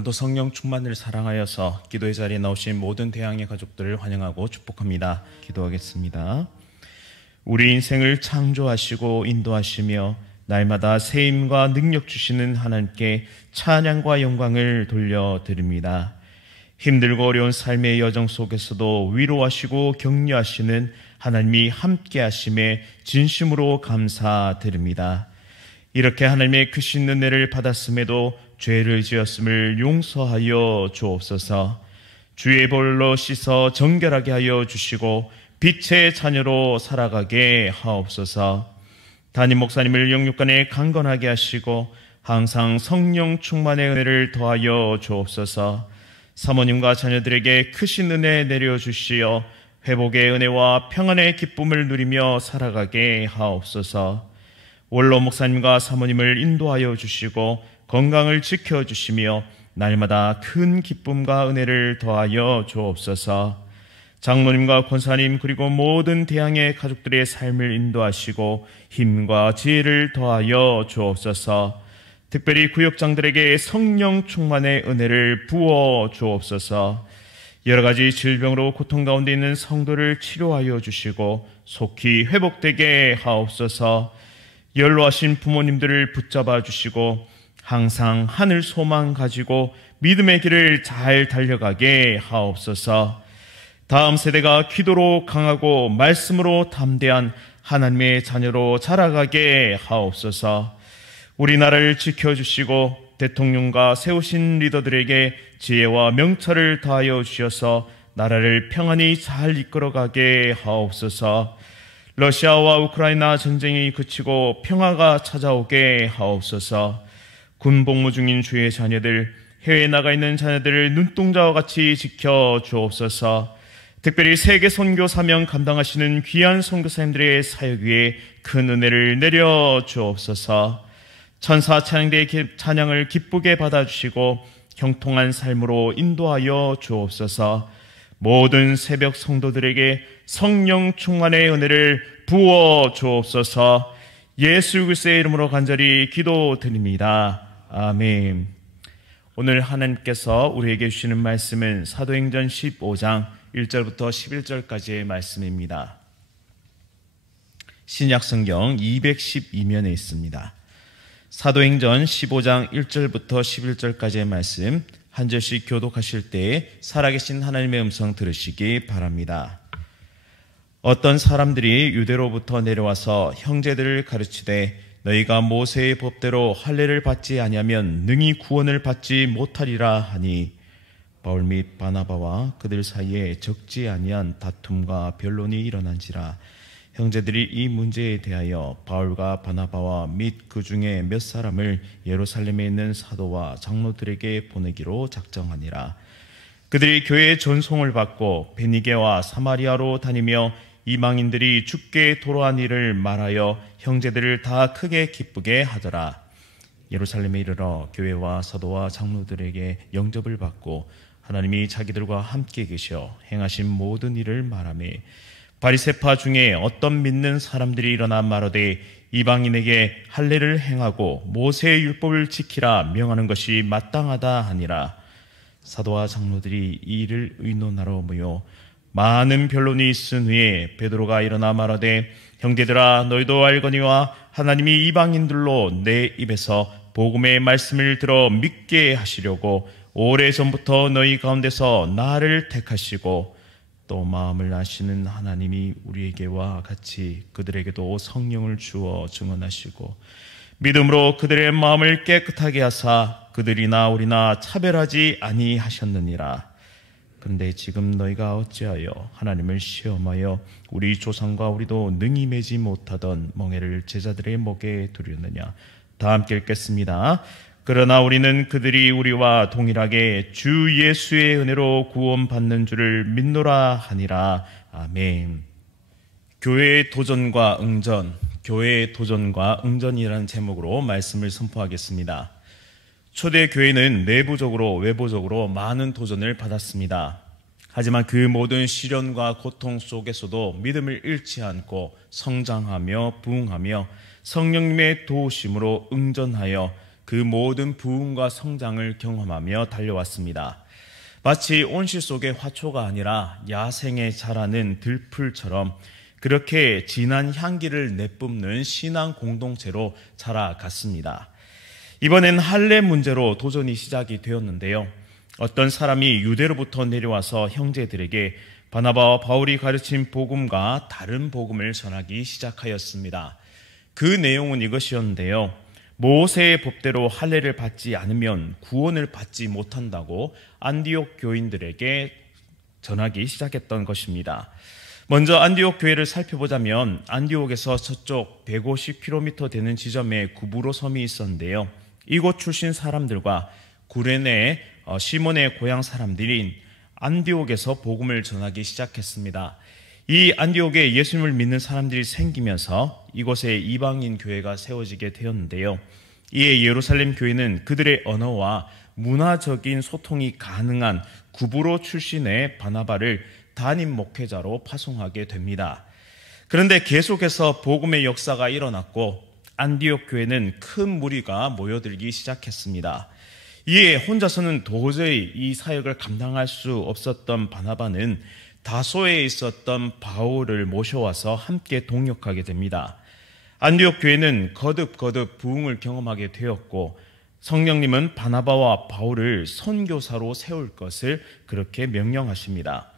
오늘도 성령 충만을 사랑하여서 기도의 자리에 나오신 모든 대항의 가족들을 환영하고 축복합니다. 기도하겠습니다. 우리 인생을 창조하시고 인도하시며 날마다 세임과 능력 주시는 하나님께 찬양과 영광을 돌려드립니다. 힘들고 어려운 삶의 여정 속에서도 위로하시고 격려하시는 하나님이 함께 하심에 진심으로 감사드립니다. 이렇게 하나님의 크신 은혜를 받았음에도 죄를 지었음을 용서하여 주옵소서. 주의 볼로 씻어 정결하게 하여 주시고 빛의 자녀로 살아가게 하옵소서. 담임 목사님을 영육간에 강건하게 하시고 항상 성령 충만의 은혜를 더하여 주옵소서. 사모님과 자녀들에게 크신 은혜 내려주시어 회복의 은혜와 평안의 기쁨을 누리며 살아가게 하옵소서. 원로 목사님과 사모님을 인도하여 주시고 건강을 지켜주시며 날마다 큰 기쁨과 은혜를 더하여 주옵소서. 장로님과 권사님 그리고 모든 대항의 가족들의 삶을 인도하시고 힘과 지혜를 더하여 주옵소서. 특별히 구역장들에게 성령 충만의 은혜를 부어 주옵소서. 여러 가지 질병으로 고통 가운데 있는 성도를 치료하여 주시고 속히 회복되게 하옵소서. 연로하신 부모님들을 붙잡아 주시고 항상 하늘 소망 가지고 믿음의 길을 잘 달려가게 하옵소서. 다음 세대가 기도로 강하고 말씀으로 담대한 하나님의 자녀로 자라가게 하옵소서. 우리나라를 지켜주시고 대통령과 세우신 리더들에게 지혜와 명철을 다하여 주셔서 나라를 평안히 잘 이끌어가게 하옵소서. 러시아와 우크라이나 전쟁이 그치고 평화가 찾아오게 하옵소서. 군 복무 중인 주의 자녀들, 해외에 나가 있는 자녀들을 눈동자와 같이 지켜 주옵소서. 특별히 세계 선교 사명 감당하시는 귀한 선교사님들의 사역 위에 큰 은혜를 내려 주옵소서. 천사 찬양대의 찬양을 기쁘게 받아주시고 형통한 삶으로 인도하여 주옵소서. 모든 새벽 성도들에게 성령 충만의 은혜를 부어 주옵소서. 예수 그리스도의 이름으로 간절히 기도드립니다. 아멘. 오늘 하나님께서 우리에게 주시는 말씀은 사도행전 15장 1절부터 11절까지의 말씀입니다. 신약성경 212면에 있습니다. 사도행전 15장 1절부터 11절까지의 말씀 한 절씩 교독하실 때 살아계신 하나님의 음성 들으시기 바랍니다. 어떤 사람들이 유대로부터 내려와서 형제들을 가르치되 너희가 모세의 법대로 할례를 받지 아니하면 능히 구원을 받지 못하리라 하니 바울 및 바나바와 그들 사이에 적지 아니한 다툼과 변론이 일어난지라. 형제들이 이 문제에 대하여 바울과 바나바와 및 그 중에 몇 사람을 예루살렘에 있는 사도와 장로들에게 보내기로 작정하니라. 그들이 교회의 전송을 받고 베니게와 사마리아로 다니며 이방인들이 죽게 도로한 일을 말하여 형제들을 다 크게 기쁘게 하더라. 예루살렘에 이르러 교회와 사도와 장로들에게 영접을 받고 하나님이 자기들과 함께 계셔 행하신 모든 일을 말하매 바리새파 중에 어떤 믿는 사람들이 일어나 말하되 이방인에게 할례를 행하고 모세의 율법을 지키라 명하는 것이 마땅하다 하니라. 사도와 장로들이 이 일을 의논하러 모여 많은 변론이 있은 후에 베드로가 일어나 말하되 형제들아 너희도 알거니와 하나님이 이방인들로 내 입에서 복음의 말씀을 들어 믿게 하시려고 오래전부터 너희 가운데서 나를 택하시고 또 마음을 아시는 하나님이 우리에게와 같이 그들에게도 성령을 주어 증언하시고 믿음으로 그들의 마음을 깨끗하게 하사 그들이나 우리나 차별하지 아니하셨느니라. 그런데 지금 너희가 어찌하여 하나님을 시험하여 우리 조상과 우리도 능히 매지 못하던 멍에를 제자들의 목에 두렸느냐. 다 함께 읽겠습니다. 그러나 우리는 그들이 우리와 동일하게 주 예수의 은혜로 구원받는 줄을 믿노라 하니라. 아멘. 교회의 도전과 응전, 교회의 도전과 응전이라는 제목으로 말씀을 선포하겠습니다. 초대 교회는 내부적으로 외부적으로 많은 도전을 받았습니다. 하지만 그 모든 시련과 고통 속에서도 믿음을 잃지 않고 성장하며 부흥하며 성령님의 도우심으로 응전하여 그 모든 부흥과 성장을 경험하며 달려왔습니다. 마치 온실 속의 화초가 아니라 야생에 자라는 들풀처럼 그렇게 진한 향기를 내뿜는 신앙 공동체로 자라갔습니다. 이번엔 할례 문제로 도전이 시작이 되었는데요. 어떤 사람이 유대로부터 내려와서 형제들에게 바나바와 바울이 가르친 복음과 다른 복음을 전하기 시작하였습니다. 그 내용은 이것이었는데요. 모세의 법대로 할례를 받지 않으면 구원을 받지 못한다고 안디옥 교인들에게 전하기 시작했던 것입니다. 먼저 안디옥 교회를 살펴보자면 안디옥에서 서쪽 150km 되는 지점에 구브로 섬이 있었는데요. 이곳 출신 사람들과 구레네 시몬의 고향 사람들인 안디옥에서 복음을 전하기 시작했습니다. 이 안디옥에 예수님을 믿는 사람들이 생기면서 이곳에 이방인 교회가 세워지게 되었는데요. 이에 예루살렘 교회는 그들의 언어와 문화적인 소통이 가능한 구브로 출신의 바나바를 담임 목회자로 파송하게 됩니다. 그런데 계속해서 복음의 역사가 일어났고 안디옥 교회는 큰 무리가 모여들기 시작했습니다. 이에 혼자서는 도저히 이 사역을 감당할 수 없었던 바나바는 다소에 있었던 바울을 모셔와서 함께 동역하게 됩니다. 안디옥 교회는 거듭 부흥을 경험하게 되었고 성령님은 바나바와 바울을 선교사로 세울 것을 그렇게 명령하십니다.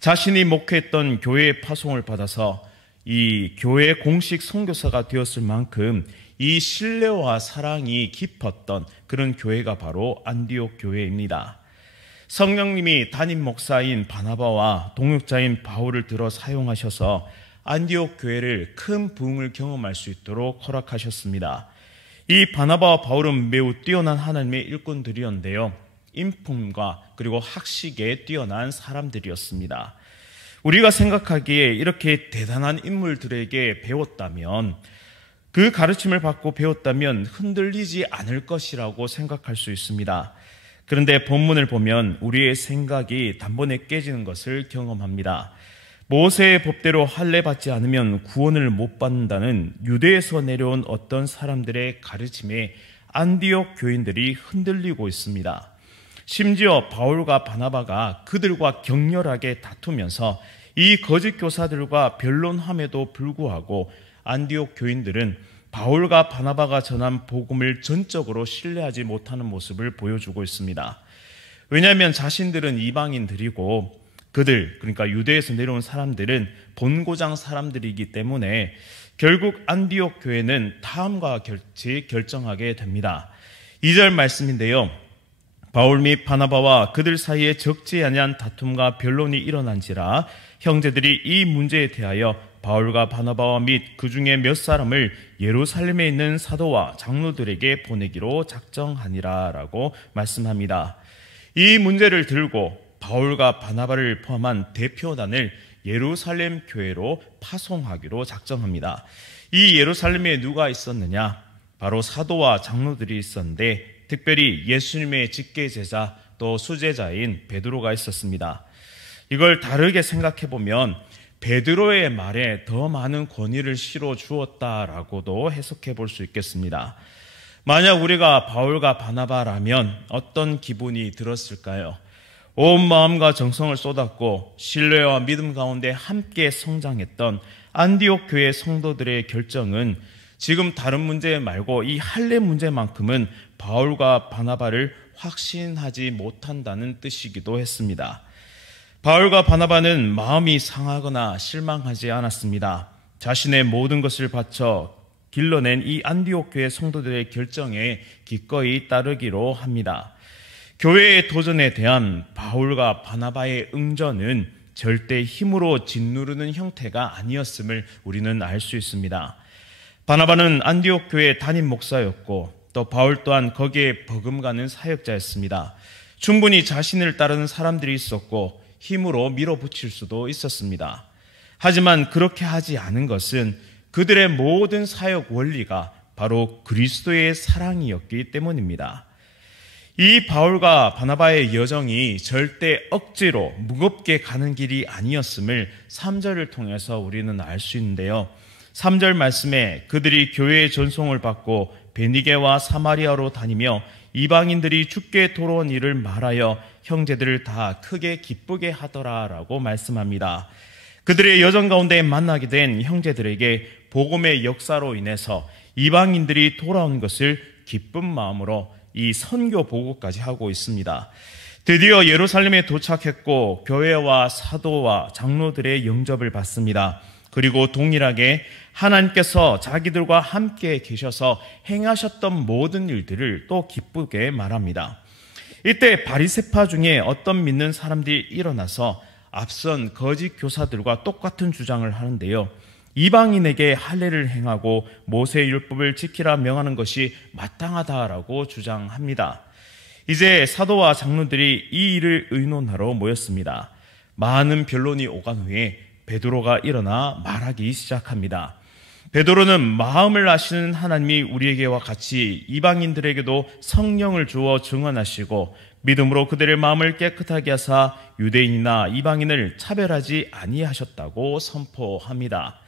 자신이 목회했던 교회의 파송을 받아서 이 교회 공식 선교사가 되었을 만큼 이 신뢰와 사랑이 깊었던 그런 교회가 바로 안디옥 교회입니다. 성령님이 담임 목사인 바나바와 동역자인 바울을 들어 사용하셔서 안디옥 교회를 큰 부흥을 경험할 수 있도록 허락하셨습니다. 이 바나바와 바울은 매우 뛰어난 하나님의 일꾼들이었는데요. 인품과 그리고 학식에 뛰어난 사람들이었습니다. 우리가 생각하기에 이렇게 대단한 인물들에게 배웠다면, 그 가르침을 받고 배웠다면 흔들리지 않을 것이라고 생각할 수 있습니다. 그런데 본문을 보면 우리의 생각이 단번에 깨지는 것을 경험합니다. 모세의 법대로 할례 받지 않으면 구원을 못 받는다는 유대에서 내려온 어떤 사람들의 가르침에 안디옥 교인들이 흔들리고 있습니다. 심지어 바울과 바나바가 그들과 격렬하게 다투면서 이 거짓 교사들과 변론함에도 불구하고 안디옥 교인들은 바울과 바나바가 전한 복음을 전적으로 신뢰하지 못하는 모습을 보여주고 있습니다. 왜냐하면 자신들은 이방인들이고 그들, 그러니까 유대에서 내려온 사람들은 본고장 사람들이기 때문에 결국 안디옥 교회는 다음과 같이 결정하게 됩니다. 2절 말씀인데요. 바울 및 바나바와 그들 사이에 적지 아니한 다툼과 변론이 일어난지라 형제들이 이 문제에 대하여 바울과 바나바와 및 그 중에 몇 사람을 예루살렘에 있는 사도와 장로들에게 보내기로 작정하니라 라고 말씀합니다. 이 문제를 들고 바울과 바나바를 포함한 대표단을 예루살렘 교회로 파송하기로 작정합니다. 이 예루살렘에 누가 있었느냐? 바로 사도와 장로들이 있었는데 특별히 예수님의 직계제자 또 수제자인 베드로가 있었습니다. 이걸 다르게 생각해보면 베드로의 말에 더 많은 권위를 실어 주었다라고도 해석해 볼 수 있겠습니다. 만약 우리가 바울과 바나바라면 어떤 기분이 들었을까요? 온 마음과 정성을 쏟았고 신뢰와 믿음 가운데 함께 성장했던 안디옥 교회 성도들의 결정은 지금 다른 문제 말고 이 할례 문제만큼은 바울과 바나바를 확신하지 못한다는 뜻이기도 했습니다. 바울과 바나바는 마음이 상하거나 실망하지 않았습니다. 자신의 모든 것을 바쳐 길러낸 이 안디옥 교회 성도들의 결정에 기꺼이 따르기로 합니다. 교회의 도전에 대한 바울과 바나바의 응전은 절대 힘으로 짓누르는 형태가 아니었음을 우리는 알 수 있습니다. 바나바는 안디옥 교회의 담임 목사였고 또 바울 또한 거기에 버금가는 사역자였습니다. 충분히 자신을 따르는 사람들이 있었고 힘으로 밀어붙일 수도 있었습니다. 하지만 그렇게 하지 않은 것은 그들의 모든 사역 원리가 바로 그리스도의 사랑이었기 때문입니다. 이 바울과 바나바의 여정이 절대 억지로 무겁게 가는 길이 아니었음을 3절을 통해서 우리는 알 수 있는데요. 3절 말씀에 그들이 교회의 전송을 받고 베니게와 사마리아로 다니며 이방인들이 주께 돌아온 일을 말하여 형제들을 다 크게 기쁘게 하더라라고 말씀합니다. 그들의 여정 가운데 만나게 된 형제들에게 복음의 역사로 인해서 이방인들이 돌아온 것을 기쁜 마음으로 이 선교 보고까지 하고 있습니다. 드디어 예루살렘에 도착했고 교회와 사도와 장로들의 영접을 받습니다. 그리고 동일하게 하나님께서 자기들과 함께 계셔서 행하셨던 모든 일들을 또 기쁘게 말합니다. 이때 바리새파 중에 어떤 믿는 사람들이 일어나서 앞선 거짓 교사들과 똑같은 주장을 하는데요. 이방인에게 할례를 행하고 모세의 율법을 지키라 명하는 것이 마땅하다라고 주장합니다. 이제 사도와 장로들이 이 일을 의논하러 모였습니다. 많은 변론이 오간 후에 베드로가 일어나 말하기 시작합니다. 베드로는 마음을 아시는 하나님이 우리에게와 같이 이방인들에게도 성령을 주어 증언하시고 믿음으로 그들의 마음을 깨끗하게 하사 유대인이나 이방인을 차별하지 아니하셨다고 선포합니다.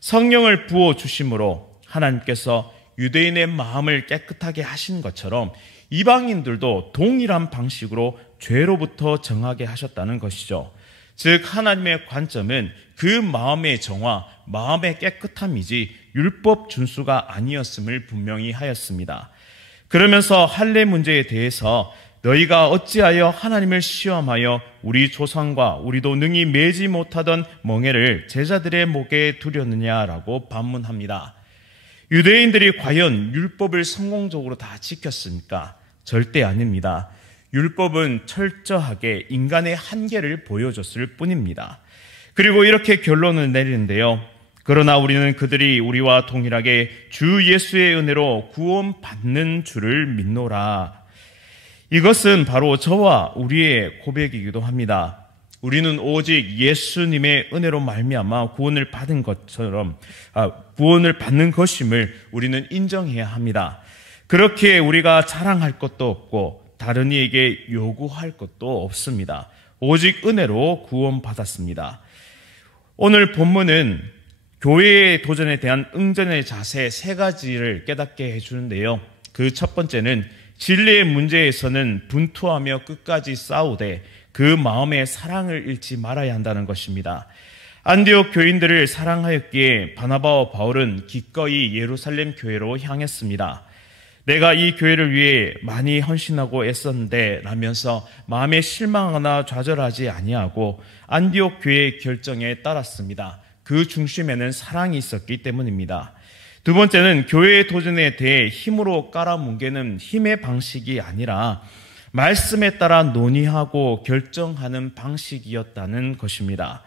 성령을 부어 주심으로 하나님께서 유대인의 마음을 깨끗하게 하신 것처럼 이방인들도 동일한 방식으로 죄로부터 정하게 하셨다는 것이죠. 즉 하나님의 관점은 그 마음의 정화, 마음의 깨끗함이지 율법 준수가 아니었음을 분명히 하였습니다. 그러면서 할례 문제에 대해서 너희가 어찌하여 하나님을 시험하여 우리 조상과 우리도 능히 매지 못하던 멍에를 제자들의 목에 두렸느냐라고 반문합니다. 유대인들이 과연 율법을 성공적으로 다 지켰습니까? 절대 아닙니다. 율법은 철저하게 인간의 한계를 보여줬을 뿐입니다. 그리고 이렇게 결론을 내리는데요. 그러나 우리는 그들이 우리와 동일하게 주 예수의 은혜로 구원받는 줄을 믿노라. 이것은 바로 저와 우리의 고백이기도 합니다. 우리는 오직 예수님의 은혜로 말미암아 구원을 받은 것처럼 구원을 받는 것임을 우리는 인정해야 합니다. 그렇게 우리가 자랑할 것도 없고 다른 이에게 요구할 것도 없습니다. 오직 은혜로 구원받았습니다. 오늘 본문은 교회의 도전에 대한 응전의 자세 3가지를 깨닫게 해주는데요. 그 첫 번째는 진리의 문제에서는 분투하며 끝까지 싸우되 그 마음의 사랑을 잃지 말아야 한다는 것입니다. 안디옥 교인들을 사랑하였기에 바나바와 바울은 기꺼이 예루살렘 교회로 향했습니다. 내가 이 교회를 위해 많이 헌신하고 애썼는데 라면서 마음에 실망하거나 좌절하지 아니하고 안디옥 교회의 결정에 따랐습니다. 그 중심에는 사랑이 있었기 때문입니다. 두 번째는 교회의 도전에 대해 힘으로 깔아뭉개는 힘의 방식이 아니라 말씀에 따라 논의하고 결정하는 방식이었다는 것입니다.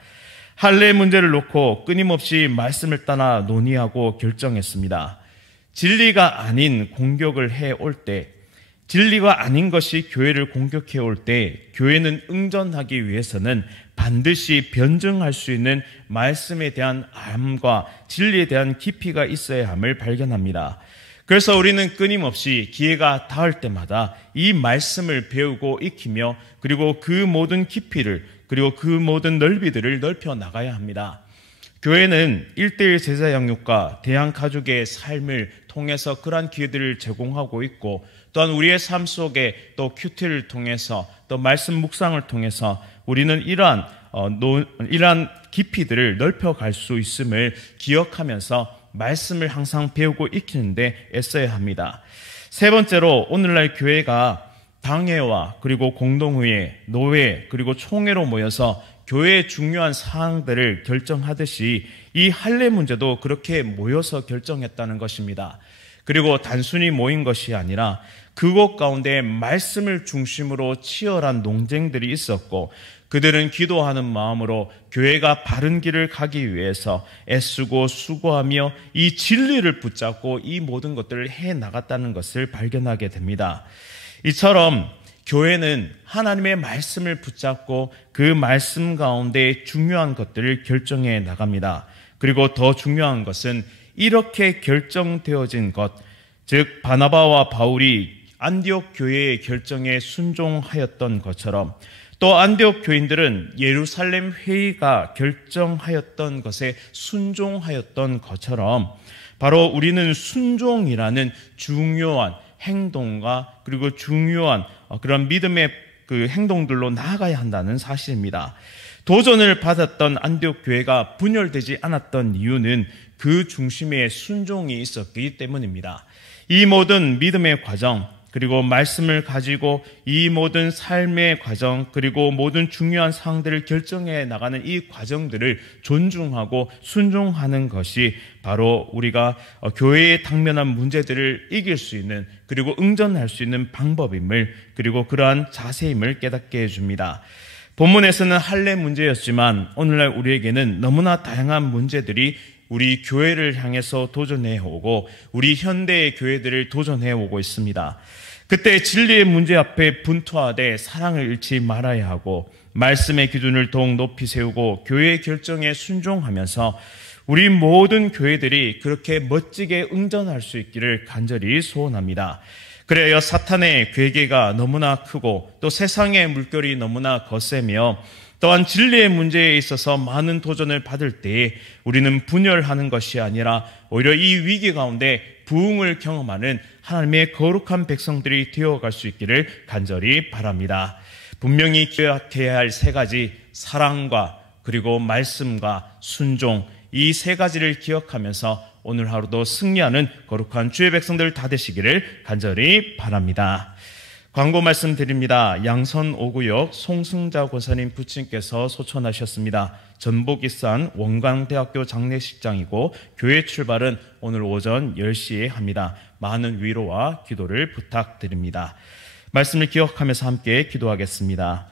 할례 문제를 놓고 끊임없이 말씀을 따라 논의하고 결정했습니다. 진리가 아닌 공격을 해올 때, 진리가 아닌 것이 교회를 공격해 올 때 교회는 응전하기 위해서는 반드시 변증할 수 있는 말씀에 대한 암과 진리에 대한 깊이가 있어야 함을 발견합니다. 그래서 우리는 끊임없이 기회가 닿을 때마다 이 말씀을 배우고 익히며 그리고 그 모든 깊이를 그리고 그 모든 넓이들을 넓혀 나가야 합니다. 교회는 1:1 제자 양육과 대한 가족의 삶을 통해서 그러한 기회들을 제공하고 있고 또한 우리의 삶 속에 또 큐티를 통해서 또 말씀 묵상을 통해서 우리는 이러한 깊이들을 넓혀갈 수 있음을 기억하면서 말씀을 항상 배우고 익히는데 애써야 합니다. 세 번째로 오늘날 교회가 당회와 그리고 공동회의, 노회 그리고 총회로 모여서 교회의 중요한 사항들을 결정하듯이 이 할례 문제도 그렇게 모여서 결정했다는 것입니다. 그리고 단순히 모인 것이 아니라 그곳 가운데 말씀을 중심으로 치열한 논쟁들이 있었고 그들은 기도하는 마음으로 교회가 바른 길을 가기 위해서 애쓰고 수고하며 이 진리를 붙잡고 이 모든 것들을 해나갔다는 것을 발견하게 됩니다. 이처럼 교회는 하나님의 말씀을 붙잡고 그 말씀 가운데 중요한 것들을 결정해 나갑니다. 그리고 더 중요한 것은 이렇게 결정되어진 것, 즉 바나바와 바울이 안디옥 교회의 결정에 순종하였던 것처럼 또 안디옥 교인들은 예루살렘 회의가 결정하였던 것에 순종하였던 것처럼 바로 우리는 순종이라는 중요한 행동과 그리고 중요한 그런 믿음의 그 행동들로 나아가야 한다는 사실입니다. 도전을 받았던 안디옥 교회가 분열되지 않았던 이유는 그 중심에 순종이 있었기 때문입니다. 이 모든 믿음의 과정, 그리고 말씀을 가지고 이 모든 삶의 과정, 그리고 모든 중요한 사항들을 결정해 나가는 이 과정들을 존중하고 순종하는 것이 바로 우리가 교회에 당면한 문제들을 이길 수 있는, 그리고 응전할 수 있는 방법임을, 그리고 그러한 자세임을 깨닫게 해줍니다. 본문에서는 할례 문제였지만 오늘날 우리에게는 너무나 다양한 문제들이 우리 교회를 향해서 도전해 오고 우리 현대의 교회들을 도전해 오고 있습니다. 그때 진리의 문제 앞에 분투하되 사랑을 잃지 말아야 하고 말씀의 기준을 더욱 높이 세우고 교회의 결정에 순종하면서 우리 모든 교회들이 그렇게 멋지게 응전할 수 있기를 간절히 소원합니다. 그래야 사탄의 괴계가 너무나 크고 또 세상의 물결이 너무나 거세며 또한 진리의 문제에 있어서 많은 도전을 받을 때에 우리는 분열하는 것이 아니라 오히려 이 위기 가운데 부흥을 경험하는 하나님의 거룩한 백성들이 되어갈 수 있기를 간절히 바랍니다. 분명히 기억해야 할 세 가지, 사랑과 그리고 말씀과 순종, 이 세 가지를 기억하면서 오늘 하루도 승리하는 거룩한 주의 백성들 다 되시기를 간절히 바랍니다. 광고 말씀드립니다. 양선 5구역 송승자 권사님 부친께서 소천하셨습니다. 전북이산 원광대학교 장례식장이고 교회 출발은 오늘 오전 10시에 합니다. 많은 위로와 기도를 부탁드립니다. 말씀을 기억하면서 함께 기도하겠습니다.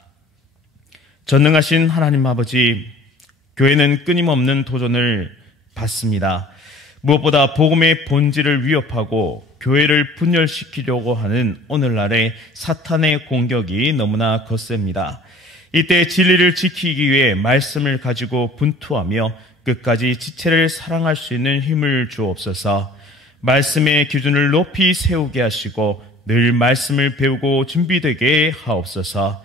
전능하신 하나님 아버지, 교회는 끊임없는 도전을 받습니다. 무엇보다 복음의 본질을 위협하고 교회를 분열시키려고 하는 오늘날의 사탄의 공격이 너무나 거셉니다. 이때 진리를 지키기 위해 말씀을 가지고 분투하며 끝까지 지체를 사랑할 수 있는 힘을 주옵소서. 말씀의 기준을 높이 세우게 하시고 늘 말씀을 배우고 준비되게 하옵소서.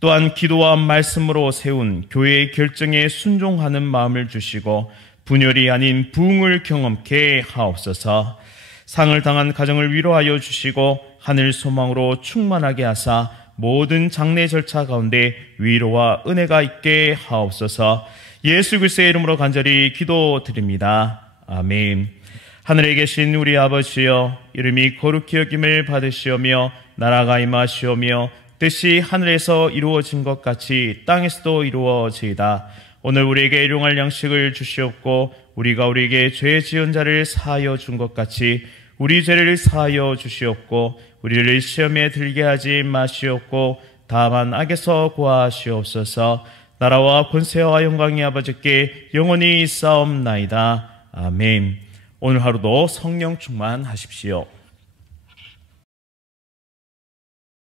또한 기도와 말씀으로 세운 교회의 결정에 순종하는 마음을 주시고 분열이 아닌 부흥을 경험케 하옵소서. 상을 당한 가정을 위로하여 주시고 하늘 소망으로 충만하게 하사 모든 장례 절차 가운데 위로와 은혜가 있게 하옵소서. 예수 그리스도의 이름으로 간절히 기도드립니다. 아멘. 하늘에 계신 우리 아버지여, 이름이 거룩히 여김을 받으시오며 나라가 임하시오며 뜻이 하늘에서 이루어진 것 같이 땅에서도 이루어지이다. 오늘 우리에게 일용할 양식을 주시옵고 우리가 우리에게 죄 지은 자를 사하여 준 것 같이 우리 죄를 사하여 주시옵고 우리를 시험에 들게 하지 마시옵고 다만 악에서 구하시옵소서. 나라와 권세와 영광이 아버지께 영원히 있사옵나이다. 아멘. 오늘 하루도 성령 충만하십시오.